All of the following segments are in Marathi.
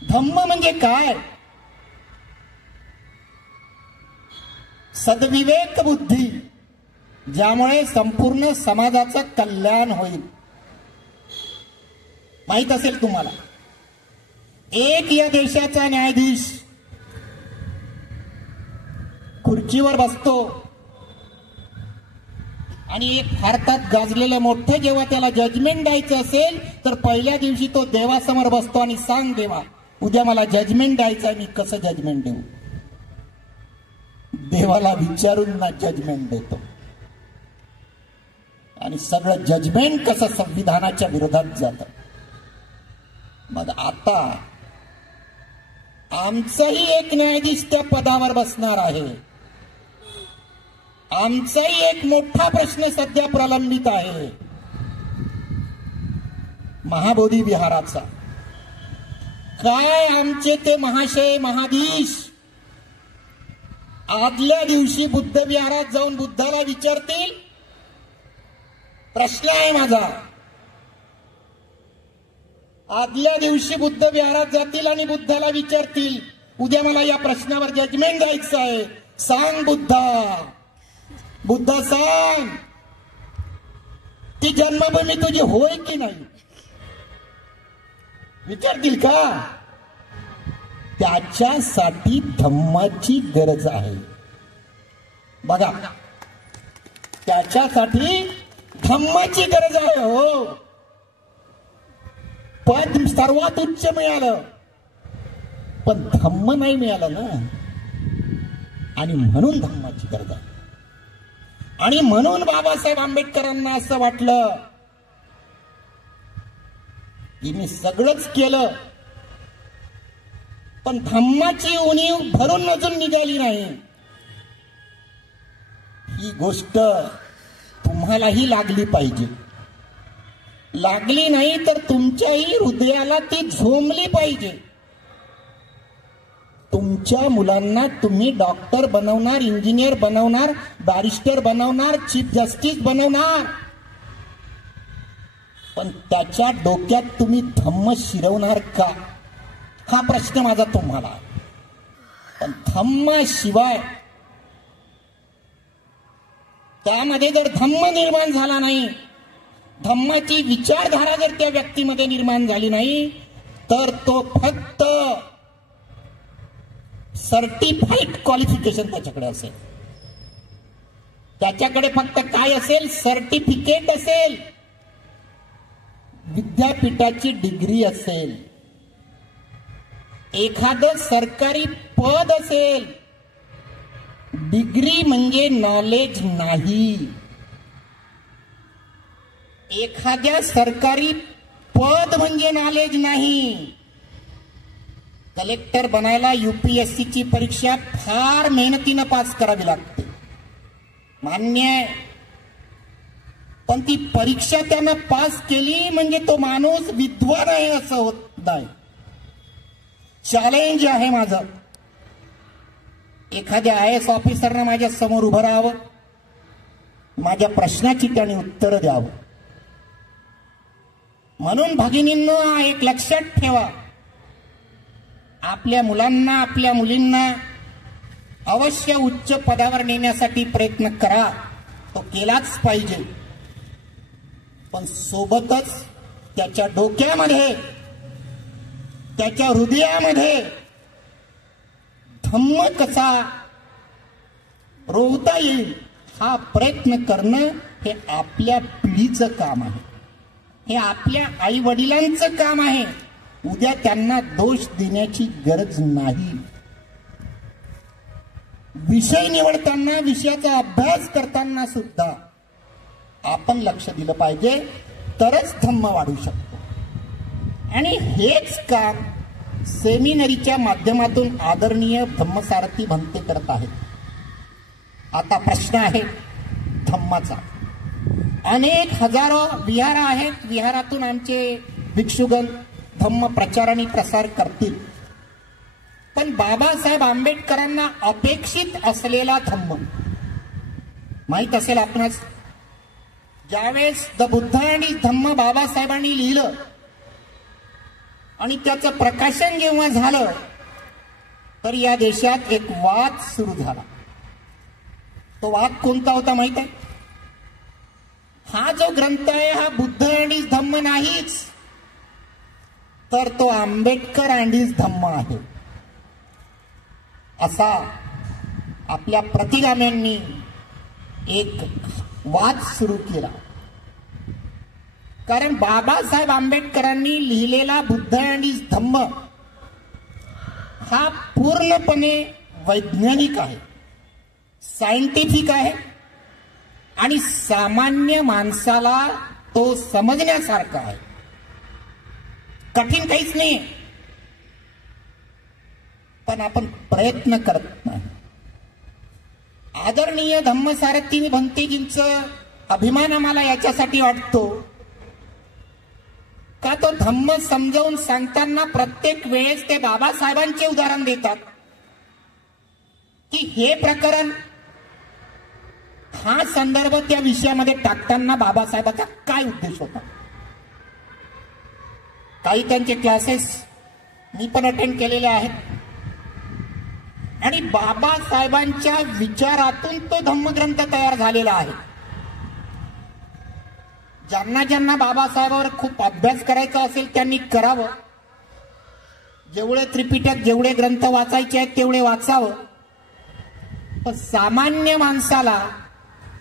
धम्म म्हणजे काय? सद्विवेक बुद्धी, ज्यामुळे संपूर्ण समाजाचं कल्याण होईल. माहित असेल तुम्हाला, एक या देशाचा न्यायाधीश खुर्चीवर बसतो आणि एक भारतात गाजलेलं मोठं जेव्हा त्याला जजमेंट द्यायचं असेल तर पहिल्या दिवशी तो देवासमोर बसतो आणि सांग देवा, उद्या मला जजमेंट द्यायचं आहे, मी कसं जजमेंट देऊ? देवाला विचारून ना जजमेंट देतो. आणि सगळं जजमेंट कसं संविधानाच्या विरोधात जातं. मग आता आमचाही एक न्यायाधीश त्या पदावर बसणार आहे. आमचाही एक मोठा प्रश्न सध्या प्रलंबित आहे, महाबोधी विहाराचा. काय आमचे ते महाशय महाधीश आदल्या दिवशी बुद्ध विहारात जाऊन बुद्धाला विचारतील? प्रश्न आहे माझा. आदल्या दिवशी बुद्ध विहारात जातील आणि बुद्धाला विचारतील, उद्या मला या प्रश्नावर जजमेंट द्यायचं आहे, सांग बुद्धा, बुद्धा सांग, ती जन्मभूमी तुझी होय की नाही? विचारतील का? त्याच्यासाठी धम्माची गरज आहे. बघा, त्याच्यासाठी धम्माची गरज आहे. हो, पद सर्वात उच्च मिळालं पण धम्म नाही मिळालं ना, आणि म्हणून धम्माची गरज आहे. आणि म्हणून बाबासाहेब आंबेडकरांना असं वाटलं की मी सगळंच केलं पण धम्माची उणीव भरून अजून निघाली नाही. ही गोष्ट तुम्हालाही लागली पाहिजे. लागली नाही तर तुमच्याही हृदयाला ती झोंबली पाहिजे. तुमच्या मुलांना तुम्ही डॉक्टर बनवणार, इंजिनियर बनवणार, बॅरिस्टर बनवणार, चीफ जस्टिस बनवणार, पण त्याच्या डोक्यात तुम्ही धम्म शिरवणार का? हा प्रश्न माझा तुम्हाला. पण धम्माशिवाय, त्यामध्ये जर धम्म निर्माण झाला नाही, धम्माची विचारधारा जर त्या व्यक्तीमध्ये निर्माण झाली नाही, तर तो फक्त सर्टिफाईड क्वालिफिकेशन त्याच्याकडे असेल. त्याच्याकडे फक्त काय असेल? सर्टिफिकेट असेल, विद्यापीठाची डिग्री असेल, एखादं सरकारी पद असेल. डिग्री म्हणजे नॉलेज नाही. एखाद्या सरकारी पद म्हणजे नॉलेज नाही. कलेक्टर बनायला UPSC ची परीक्षा फार मेहनतीनं पास करावी लागते, मान्य आहे. पण ती परीक्षा त्यानं पास केली म्हणजे तो माणूस विद्वान आहे असं होत नाही. चॅलेंज आहे माझं, एखाद्या IAS ऑफिसरनं माझ्या समोर उभं राहावं, माझ्या प्रश्नाची त्याने उत्तर द्यावं. म्हणून भगिनींनो, एक लक्षात ठेवा, आपल्या मुलांना, आपल्या मुलींना अवश्य उच्च पदावर नेण्यासाठी प्रयत्न करा, तो केलाच पाहिजे. पण सोबतच त्याच्या डोक्यामध्ये, त्याच्या हृदयामध्ये धम्म कसा रोवता येईल हा प्रयत्न करणं हे आपल्या पिढीचं काम आहे. हे आपल्या आई वडिलांचं काम आहे. उद्या त्यांना दोष देण्याची गरज नाही. विषय निवडताना, विषयाचा अभ्यास करताना सुद्धा आपण लक्ष दिलं पाहिजे, तरच धम्म वाढू शकतो. आणि हेच काम सेमिनरीच्या माध्यमातून आदरणीय धम्मसारथी भंते करत आहेत. आता प्रश्न आहे धम्माचा. अनेक हजारो विहार आहेत, विहारातून आमचे भिक्षुगण धम्म प्रचार आणि प्रसार करतील. पण बाबासाहेब आंबेडकरांना अपेक्षित असलेला धम्म माहित असेल आपणास. ज्यावेळेस द बुद्ध आणि धम्म बाबासाहेबांनी लिहिलं आणि त्याचं प्रकाशन जेव्हा झालं तर या देशात एक वाद सुरू झाला. तो वाद कोणता होता माहित आहे? हा जो ग्रंथ आहे हा बुद्ध आणि धम्म नाहीच, तर तो आंबेडकर आणि धम्म आहे, असा आपल्या प्रतिगाम्यांनी एक वाद सुरू केला. कारण बाबासाहेब आंबेडकरांनी लिहिलेला बुद्ध आणि धम्म हा पूर्णपणे वैज्ञानिक आहे, सायंटिफिक आहे आणि सामान्य माणसाला तो समजण्यासारखा आहे. कठीण काहीच नाही, पण आपण प्रयत्न करत नाही. आदरणीय धम्मसारथी भंतेजींचं अभिमान आम्हाला याच्यासाठी वाटतो का तो धम्म समजावून सांगताना प्रत्येक वेळेस ते बाबासाहेबांचे उदाहरण देतात की हे प्रकरण, हा संदर्भ त्या विषयामध्ये टाकताना बाबासाहेबांचा काय उद्देश होता. काही त्यांचे क्लासेस मी पण अटेंड केलेले आहेत आणि बाबासाहेबांच्या विचारातून तो धम्मग्रंथ तयार झालेला आहे. ज्यांना ज्यांना बाबासाहेबांवर खूप अभ्यास करायचा असेल त्यांनी करावं. जेवढे त्रिपिटक, जेवढे ग्रंथ वाचायचे आहेत तेवढे वाचावं. पण सामान्य माणसाला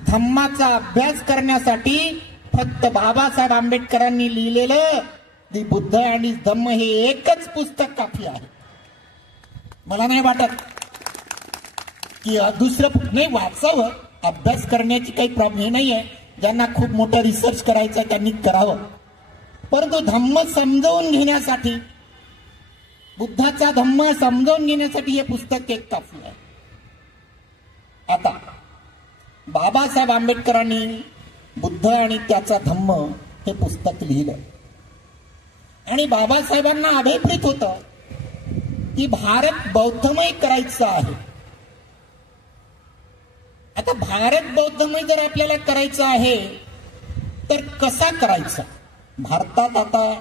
धम्माचा अभ्यास करण्यासाठी फक्त बाबासाहेब आंबेडकरांनी लिहिलेलं दी बुद्ध आणि धम्म हे एकच पुस्तक काफी आहे. मला नाही वाटत की दुसरं नाही वाचावं. अभ्यास करण्याची काही प्रॉब्लेम नाही आहे. ज्यांना खूप मोठं रिसर्च करायचं त्यांनी करावं, परंतु धम्म समजावून घेण्यासाठी, बुद्धाचा धम्म समजावून घेण्यासाठी हे पुस्तक एक काफी आहे. आता बाबासाहेब आंबेडकरांनी बुद्ध आणि त्याचा धम्म हे पुस्तक लिहिलं आणि बाबासाहेबांना अभिप्रेत होतं की भारत बौद्धमय करायचं आहे. आता भारत बौद्धमय जर आपल्याला करायचं आहे तर कसा करायचा? भारतात आता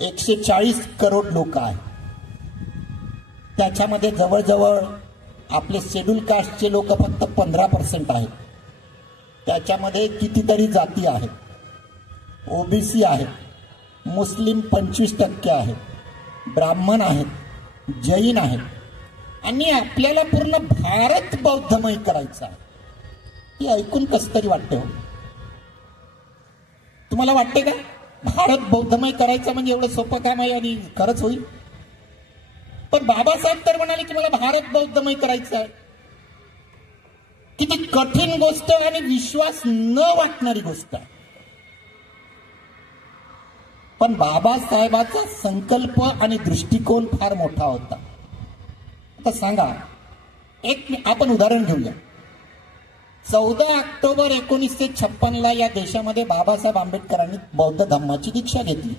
140 करोड लोक आहेत. त्याच्यामध्ये जवळजवळ आपले शेड्यूल कास्टचे लोक फक्त 15% आहेत. त्याच्यामध्ये कितीतरी जाती आहेत. ओबीसी आहेत, मुस्लिम 25% आहेत, ब्राह्मण आहेत, जैन आहेत आणि आपल्याला पूर्ण भारत बौद्धमय करायचा आहे. हे ऐकून कसं तरी वाटतं. तुम्हाला वाटते का भारत बौद्धमय करायचं म्हणजे एवढं सोपं काम आहे आणि खरंच होईल? पण बाबासाहेब तर म्हणाले की मला भारत बौद्धमय करायचं आहे. किती कठीण गोष्ट आणि विश्वास न वाटणारी गोष्ट आहे. पण बाबासाहेबांचा संकल्प आणि दृष्टिकोन फार मोठा होता. आता सांगा, एक आपण उदाहरण घेऊया. 14 ऑक्टोबर 1956 या देशामध्ये बाबासाहेब आंबेडकरांनी बौद्ध धम्माची दीक्षा घेतली.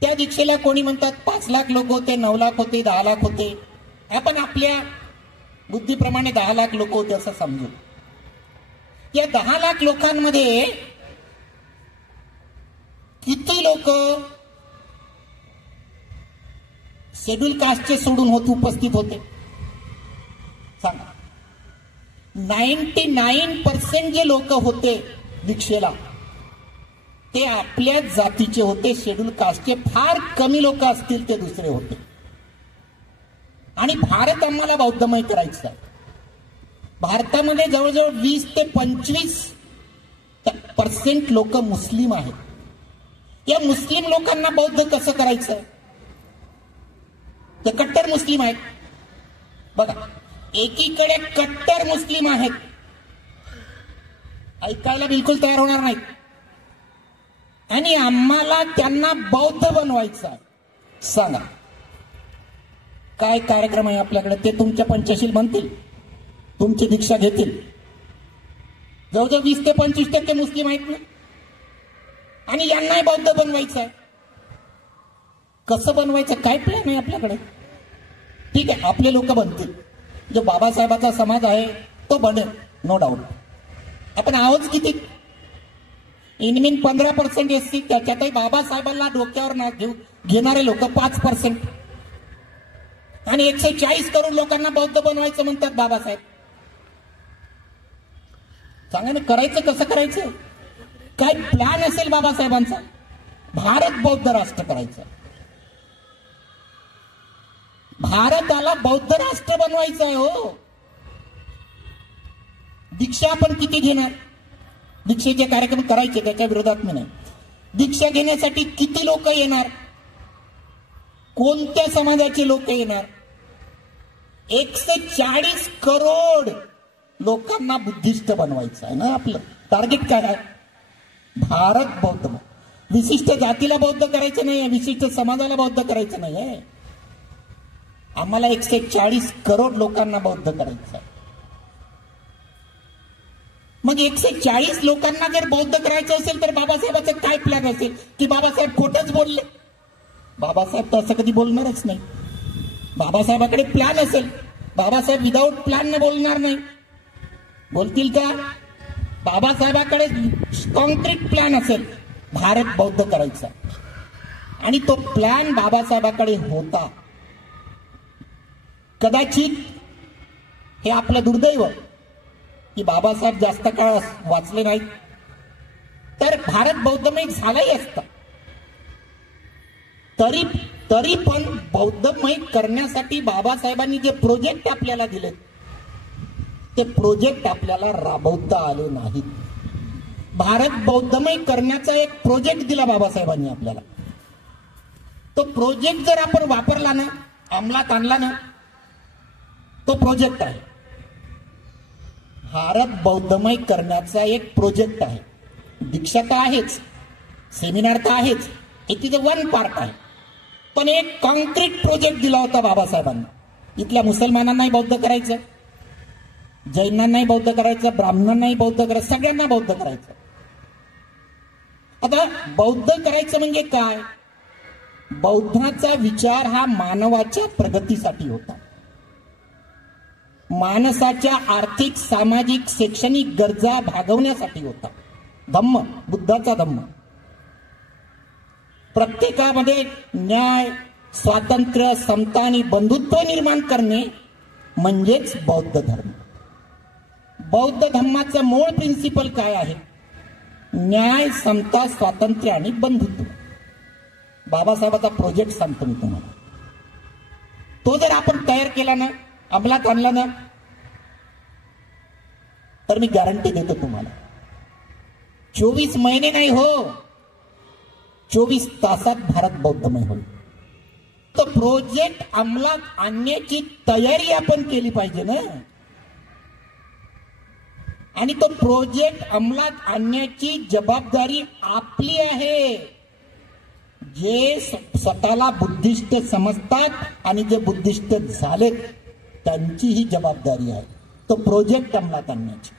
त्या दीक्षेला कोणी म्हणतात 5 लाख लोक होते, 9 लाख होते, 10 लाख होते. आपण आपल्या बुद्धीप्रमाणे 10 लाख लोक होते असं समजू. या 10 लाख लोकांमध्ये किती लोक शेड्यूल कास्टचे सोडून उपस्थित होते सांगा? 99% जे लोक होते दीक्षेला ते आपल्याच जातीचे होते. शेड्यूल कास्टचे फार कमी लोक असतील ते दुसरे होते. आणि भारत आम्हाला बौद्धमय करायचा आहे. भारतामध्ये जवळजवळ 20 ते 25% लोक मुस्लिम आहेत. या मुस्लिम लोकांना बौद्ध कसं करायचं? ते कट्टर मुस्लिम आहेत. बघा, एकीकडे कट्टर मुस्लिम आहेत, ऐकायला बिलकुल तयार होणार नाहीत, आणि आम्हाला त्यांना बौद्ध बनवायचं आहे. सांगा काय कार्यक्रम आहे आपल्याकडे? ते तुमच्या पंचशील म्हणतील, तुमची दीक्षा घेतील. जवळजवळ 20 ते 25% मुस्लिम आहेत ना, आणि यांनाही बौद्ध बनवायचं आहे. कसं बनवायचं? काय प्लॅन आहे आपल्याकडे? ठीक आहे, आपले लोक बनतील, जो बाबासाहेबाचा समाज आहे तो बनेल, नो डाऊट. आपण आहोत किती? इनमीन 15% एससी, त्याच्यातही बाबासाहेबांना डोक्यावर ना घेणारे लोक 5%. आणि 140 करोड लोकांना बौद्ध बनवायचं म्हणतात बाबासाहेब. सांगा ना, करायचं कसं करायचं? काय प्लॅन असेल बाबासाहेबांचा? भारत बौद्ध राष्ट्र करायचं, भारताला बौद्ध राष्ट्र बनवायचं आहे. हो, दीक्षा आपण किती घेणार? दीक्षेचे कार्यक्रम करायचे, त्याच्या विरोधात मी नाही. दीक्षा घेण्यासाठी किती लोक येणार? कोणत्या समाजाचे लोक येणार? 140 करोड लोकांना बुद्धिस्ट बनवायचं आहे ना. आपलं टार्गेट काय आहे? भारत बौद्ध. विशिष्ट जातीला बौद्ध करायचं नाही, विशिष्ट समाजाला बौद्ध करायचं नाही आहे. आम्हाला 140 करोड लोकांना बौद्ध करायचं आहे. मग 140 लोकांना जर बौद्ध करायचं असेल तर बाबासाहेबाचं काय प्लॅन असेल? की बाबासाहेब खोटच बोलले? बाबासाहेब तर असं कधी बोलणारच नाही. बाबासाहेबाकडे प्लॅन असेल. बाबासाहेब विदाऊट प्लॅन न बोलणार नाही. बोलतील का? बाबासाहेबाकडे कॉन्क्रीट प्लॅन असेल भारत बौद्ध करायचा, आणि तो प्लॅन बाबासाहेबाकडे होता. कदाचित हे आपलं दुर्दैव की बाबासाहेब जास्त काळ वाचले नाहीत, तर भारत बौद्धमय झालाही असता. तरी पण बौद्धमय करण्यासाठी बाबासाहेबांनी जे प्रोजेक्ट आपल्याला दिले, ते प्रोजेक्ट आपल्याला राबवता आले नाहीत. भारत बौद्धमय करण्याचा एक प्रोजेक्ट दिला बाबासाहेबांनी आपल्याला. तो प्रोजेक्ट जर आपण वापरला ना, अंमलात आणला ना, तो प्रोजेक्ट आहे भारत बौद्धमय करण्याचा एक प्रोजेक्ट आहे. दीक्षा तर आहेच, सेमिनार तर आहेच, it is a one part आहे. पण एक कॉन्क्रीट प्रोजेक्ट दिला होता बाबासाहेबांना. इथल्या मुसलमानांनाही बौद्ध करायचं, जैनांनाही बौद्ध करायचं, ब्राह्मणांनाही बौद्ध करायचं, सगळ्यांना बौद्ध करायचं. आता बौद्ध करायचं म्हणजे काय? बौद्धाचा विचार हा मानवाच्या प्रगतीसाठी होता. माणसाच्या आर्थिक, सामाजिक, शैक्षणिक गरजा भागवण्यासाठी होता. धम्म, बुद्धाचा धम्म. प्रत्येकामध्ये न्याय, स्वातंत्र्य, समता आणि बंधुत्व निर्माण करणे म्हणजेच बौद्ध धर्म. बौद्ध धर्माचं मूळ प्रिन्सिपल काय आहे? न्याय, समता, स्वातंत्र्य आणि बंधुत्व. बाबासाहेबांचा प्रोजेक्ट सांगतो मी तुम्हाला. तो जर आपण तयार केला ना, अंमलात आणला ना, तर मी गॅरंटी देतो तुम्हाला 24 महिने नाही हो, 24 तासात भारत बौद्धमय होईल. तो प्रोजेक्ट अंमलात आणण्याची तयारी आपण केली पाहिजे ना. आणि तो प्रोजेक्ट अंमलात आणण्याची जबाबदारी आपली आहे. जे स्वतःला बुद्धिस्ट समजतात आणि जे बुद्धिस्ट झाले त्यांची ही जबाबदारी आहे तो प्रोजेक्ट अंमलात आणण्याची.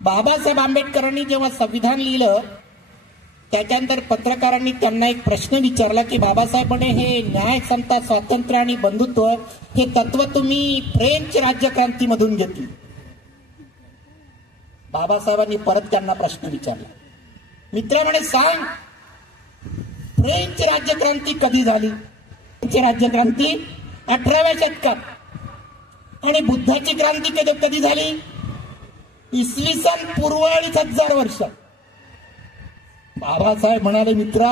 बाबासाहेब आंबेडकरांनी जेव्हा संविधान लिहिलं, त्याच्यानंतर पत्रकारांनी त्यांना एक प्रश्न विचारला की बाबासाहेब म्हणे हे न्याय, समता, स्वातंत्र्य आणि बंधुत्व हे तत्व तुम्ही फ्रेंच राज्यक्रांतीमधून घेतली. बाबासाहेबांनी परत त्यांना प्रश्न विचारला. मित्र म्हणे सांग, फ्रेंच राज्यक्रांती कधी झाली? फ्रेंच राज्यक्रांती 18व्या शतकात. आणि बुद्धाची क्रांती कधी झाली? इसवी सन पूर्व 2500 वर्ष. बाबासाहेब म्हणाले मित्रा,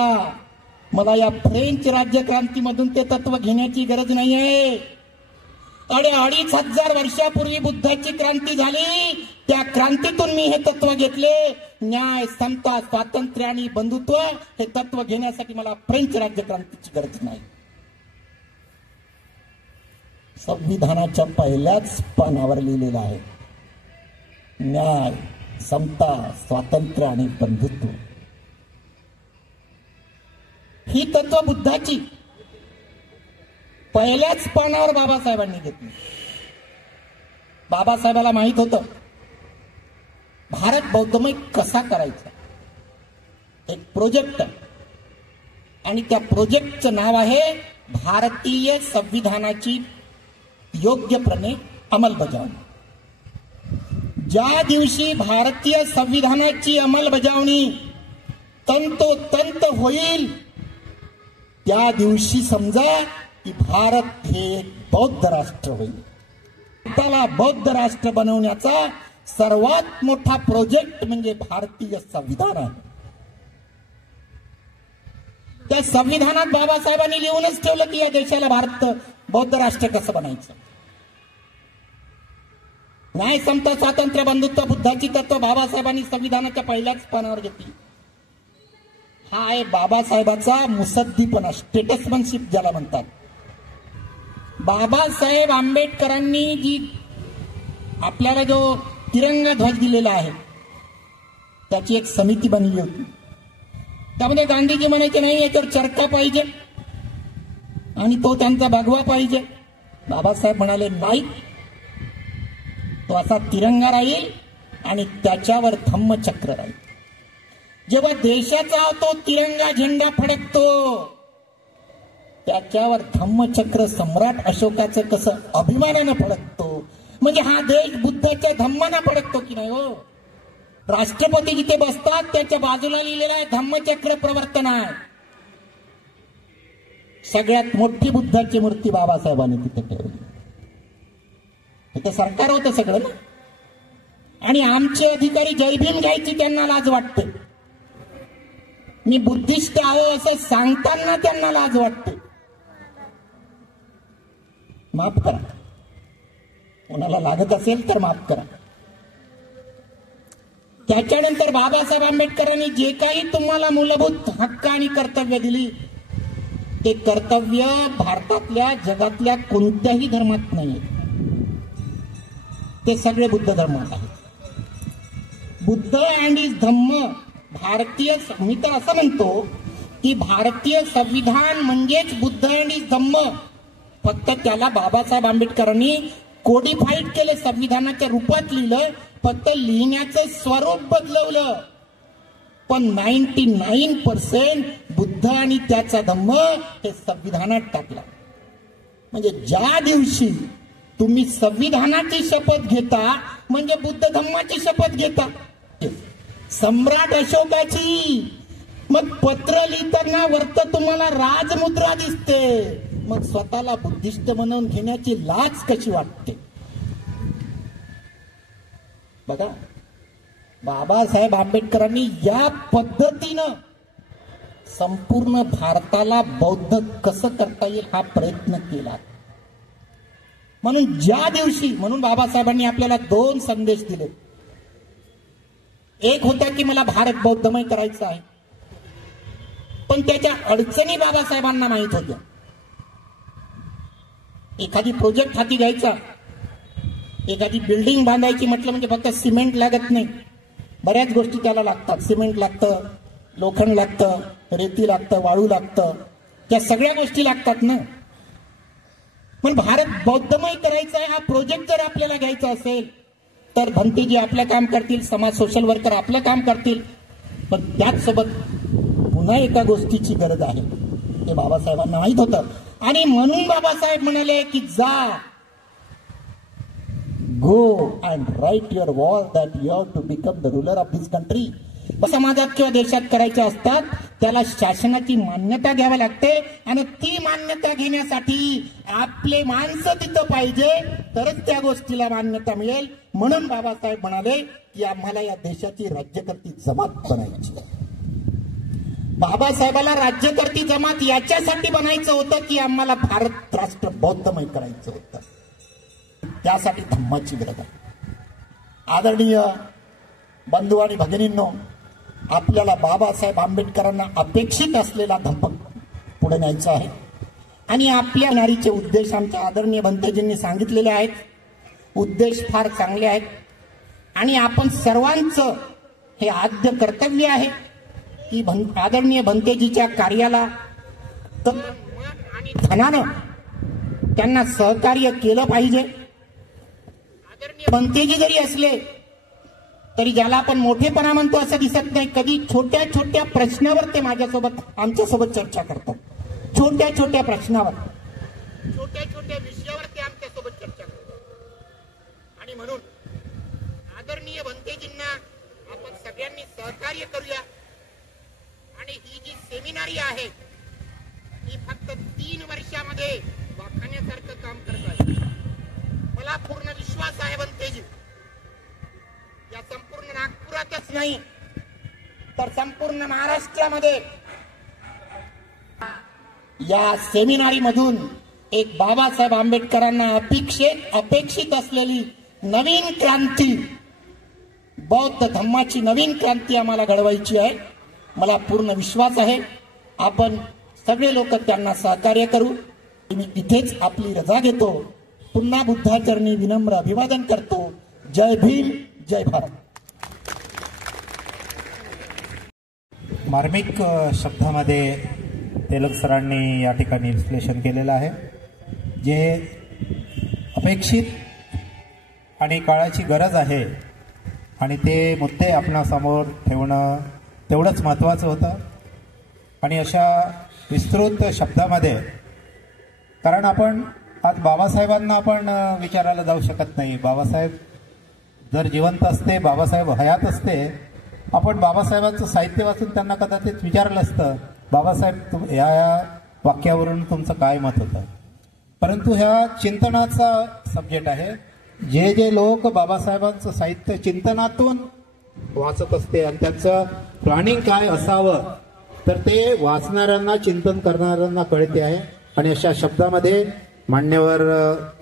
मला या फ्रेंच राज्यक्रांतीमधून ते तत्व घेण्याची गरज नाही आहे. 2500 वर्षापूर्वी बुद्धाची क्रांती झाली, त्या क्रांतीतून मी हे तत्व घेतले. न्याय, समता, स्वातंत्र्य आणि बंधुत्व हे तत्व घेण्यासाठी मला फ्रेंच राज्यक्रांतीची गरज नाही. संविधानाच्या पहिल्याच पानावर लिहिलेलं आहे न्याय, समता, स्वातंत्र्य आणि बंधुत्व. ही तत्व बुद्धाची पहिल्याच पानावर बाबासाहेबांनी घेतली. बाबासाहेबाला माहित होतं भारत बौद्धमय कसा करायचा. एक प्रोजेक्ट, आणि त्या प्रोजेक्टचं नाव आहे भारतीय संविधानाची योग्यपणे अंमलबजावणी. ज्या दिवशी भारतीय संविधानाची अंमलबजावणी तंतोतंत होईल त्या दिवशी समजा की भारत हे एक बौद्ध राष्ट्र होईल. भारताला बौद्ध राष्ट्र बनवण्याचा सर्वात मोठा प्रोजेक्ट म्हणजे भारतीय संविधान आहे. त्या संविधानात बाबासाहेबांनी लिहूनच ठेवलं की या देशाला भारत बौद्ध राष्ट्र कसं बनायचं. न्याय, समता, स्वातंत्र्य, बंधुत्व, बुद्धाची तत्व बाबासाहेबांनी संविधानाच्या पहिल्याच पानावर घेतली. हा आहे बाबासाहेबाचा मुसद्दीपणा, स्टेटसमनशिप ज्याला म्हणतात. बाबासाहेब आंबेडकरांनी जी आपल्याला जो तिरंगा ध्वज दिलेला आहे त्याची एक समिती बनली होती. त्यामध्ये गांधीजी म्हणायचे नाही याच्यावर चरखा पाहिजे आणि तो त्यांचा भगवा पाहिजे. बाबासाहेब म्हणाले नाही, तो असा तिरंगा राहील आणि त्याच्यावर धम्मचक्र राहील. जेव्हा देशाचा तो तिरंगा झेंडा फडकतो त्याच्यावर धम्मचक्र सम्राट अशोकाचं कसं अभिमानानं फडकतो, म्हणजे हा देश बुद्धाच्या धम्मानं फडकतो की नाही हो. राष्ट्रपती जिथे बसतात त्याच्या बाजूला लिहिलेला आहे धम्मचक्र प्रवर्तन आहे. सगळ्यात मोठी बुद्धाची मूर्ती बाबासाहेबांनी तिथे ठेवली. तिथं सरकार होतं सगळं ना. आणि आमचे अधिकारी जय भीम घ्यायची त्यांना लाज वाटते. मी बुद्धिस्ट आहो असं सांगताना त्यांना लाज वाटते. माफ करा, कोणाला लागत असेल तर माफ करा. त्याच्यानंतर बाबासाहेब आंबेडकरांनी जे काही तुम्हाला मूलभूत हक्क आणि कर्तव्य दिली ते कर्तव्य भारतातल्या जगातल्या कोणत्याही धर्मात नाही. ते सगळे बुद्ध धर्मात आहेत. बुद्ध आणि धम्म भारतीय, मी तर असं म्हणतो की भारतीय संविधान म्हणजेच बुद्ध आणि धम्म. फक्त त्याला बाबासाहेब आंबेडकरांनी कोडिफाईड केले, संविधानाच्या रूपात लिहिलं, फक्त लिहिण्याचं स्वरूप बदलवलं. पण 99% बुद्ध आणि त्याचा धम्म हे संविधानात टाकला. म्हणजे ज्या दिवशी तुम्ही संविधानाची शपथ घेता म्हणजे बुद्ध धम्माची शपथ घेता. सम्राट अशोकाची मग पत्र लिहिताना वरत तुम्हाला राजमुद्रा दिसते, मग स्वतःला बुद्धिस्ट म्हणून घेण्याची लाज कशी वाटते. बघा, बाबासाहेब आंबेडकरांनी या पद्धतीनं संपूर्ण भारताला बौद्ध कसं करता येईल हा प्रयत्न केला. म्हणून ज्या दिवशी, म्हणून बाबासाहेबांनी आपल्याला 2 संदेश दिले. एक होता की मला भारत बौद्धमय करायचा आहे, पण त्याच्या अडचणी बाबासाहेबांना माहित होत्या. एखादी प्रोजेक्ट हाती घ्यायचा, एखादी बिल्डिंग बांधायची म्हटलं म्हणजे फक्त सिमेंट लागत नाही, बऱ्याच गोष्टी त्याला लागतात. सिमेंट लागतं, लोखंड लागतं, रेती लागतं, वाळू लागतं, त्या सगळ्या गोष्टी लागतात ना. पण भारत बौद्धमय करायचा आहे हा प्रोजेक्ट जर आपल्याला घ्यायचा असेल तर भंतेजी आपलं काम करतील, समाज सोशल वर्कर आपलं काम करतील, पण त्याचसोबत पुन्हा एका गोष्टीची गरज आहे हे बाबासाहेबांना माहित होतं. आणि म्हणून बाबासाहेब म्हणाले की जा, go and write your wall that you have to become the ruler of this country. समाजात किंवा देशात करायच्या असतात त्याला शासनाची मान्यता घ्यावी लागते आणि ती मान्यता घेण्यासाठी आपले माणसं तिथं पाहिजे तरच त्या गोष्टीला मान्यता मिळेल. म्हणून बाबासाहेब म्हणाले की आम्हाला या देशाची राज्यकर्ती जमात बनायची. बाबासाहेबाला राज्यकर्ती जमात याच्यासाठी बनायचं होतं की आम्हाला भारत राष्ट्र बौद्धमय करायचं होतं. त्यासाठी धम्माची गरज आहे. आदरणीय बंधू आणि भगिनींनो, आपल्याला बाबासाहेब आंबेडकरांना अपेक्षित असलेला धम्म पुढे न्यायचा आहे आणि आपल्या नारीचे उद्देश आमच्या आदरणीय भंतेजींनी सांगितलेले आहेत. उद्देश फार चांगले आहेत आणि आपण सर्वांचं हे आद्य कर्तव्य आहे की आदरणीय भंतेजीच्या कार्याला आणि धनानं त्यांना सहकार्य केलं पाहिजे. आदरणीय भंतेजी जरी असले तरी ज्याला आपण मोठेपणा म्हणतो असं दिसत नाही. कधी छोट्या छोट्या प्रश्नावर ते माझ्यासोबत आमच्यासोबत चर्चा करतात. छोट्या छोट्या प्रश्नावर, छोट्या छोट्या विषयावर ते आमच्यासोबत चर्चा करतात. आणि म्हणून आदरणीय भंतेजींना आपण सगळ्यांनी सहकार्य करूया आणि ही जी सेमिनारी आहे ही फक्त 3 वर्षामध्ये वाखाण्यासारखं काम करत आहे. मला पूर्ण विश्वास आहे भंतेजी, या संपूर्ण नागपुरातच नाही तर संपूर्ण महाराष्ट्रामध्ये या सेमिनारी मधून एक बाबासाहेब आंबेडकरांना अपेक्षित असलेली नवीन क्रांती, बौद्ध धम्माची नवीन क्रांती आम्हाला घडवायची आहे. मला पूर्ण विश्वास आहे आपण सगळे लोक त्यांना सहकार्य करू. मी इथेच आपली रजा घेतो. पुन्हा बुद्धाचरणी विनम्र अभिवादन करतो. जय भीम, जय भारत. मार्मिक शब्दामध्ये तेलक सरांनी या ठिकाणी विश्लेषण केलेलं आहे. जे अपेक्षित आणि काळाची गरज आहे आणि ते मुद्दे आपणासमोर ठेवणं तेवढंच महत्त्वाचं होतं. आणि अशा विस्तृत शब्दामध्ये, कारण आपण आज बाबासाहेबांना आपण विचारायला जाऊ शकत नाही. बाबासाहेब जर जिवंत असते, बाबासाहेब हयात असते, आपण बाबासाहेबांचं साहित्य वाचून त्यांना कदाचित विचारलं असतं, बाबासाहेब या वाक्यावरून तुमचं काय मत होतं. परंतु ह्या चिंतनाचा सब्जेक्ट आहे. जे जे लोक बाबासाहेबांचं साहित्य चिंतनातून वाचत असते आणि त्यांचं प्लॅनिंग काय असावं तर ते वाचणाऱ्यांना, चिंतन करणाऱ्यांना कळते आहे. आणि अशा शब्दामध्ये मान्यवर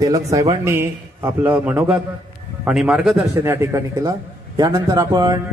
तेलक साहेबांनी आपलं मनोगत आणि मार्गदर्शन या ठिकाणी केलं. यानंतर आपण